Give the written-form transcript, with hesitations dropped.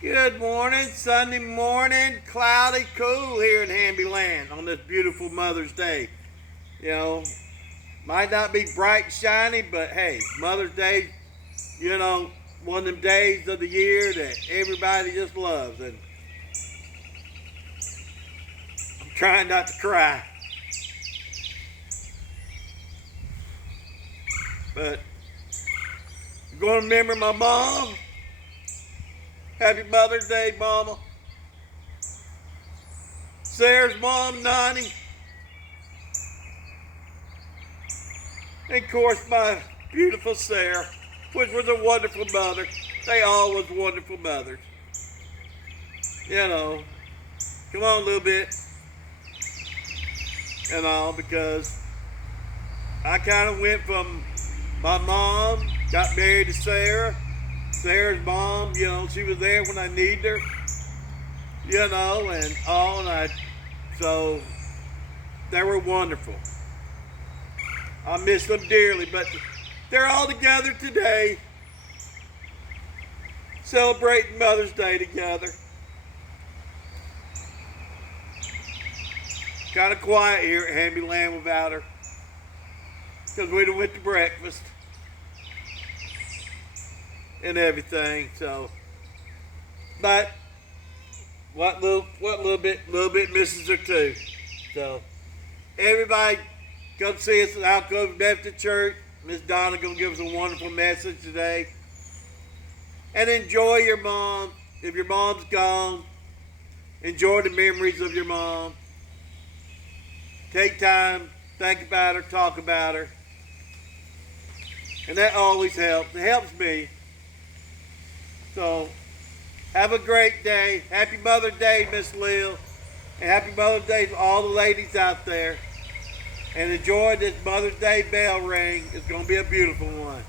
Good morning, Sunday morning, cloudy, cool here in Hamby Land on this beautiful Mother's Day. You know, might not be bright and shiny, but hey, Mother's Day, one of them days of the year that everybody just loves. And I'm trying not to cry, but I'm going to remember my mom. Happy Mother's Day, Mama. Sarah's mom, Nani. And of course, my beautiful Sarah, which was a wonderful mother. They all was wonderful mothers. Come on a little bit and all, because I kind of went from my mom, got married to Sarah. Sarah's mom, she was there when I needed her, and all, so they were wonderful. I miss them dearly, but they're all together today, celebrating Mother's Day together. Kind of quiet here at Hamby Land without her, because we done went to breakfast and everything. So, but what little bit misses her too. So, everybody, come see us at Alcova Baptist Church. Miss Donna gonna give us a wonderful message today. And enjoy your mom. If your mom's gone, enjoy the memories of your mom. Take time, think about her, talk about her. And that always helps. It helps me. So, have a great day. Happy Mother's Day, Miss Lil. And happy Mother's Day to all the ladies out there. And enjoy this Mother's Day bell ring. It's going to be a beautiful one.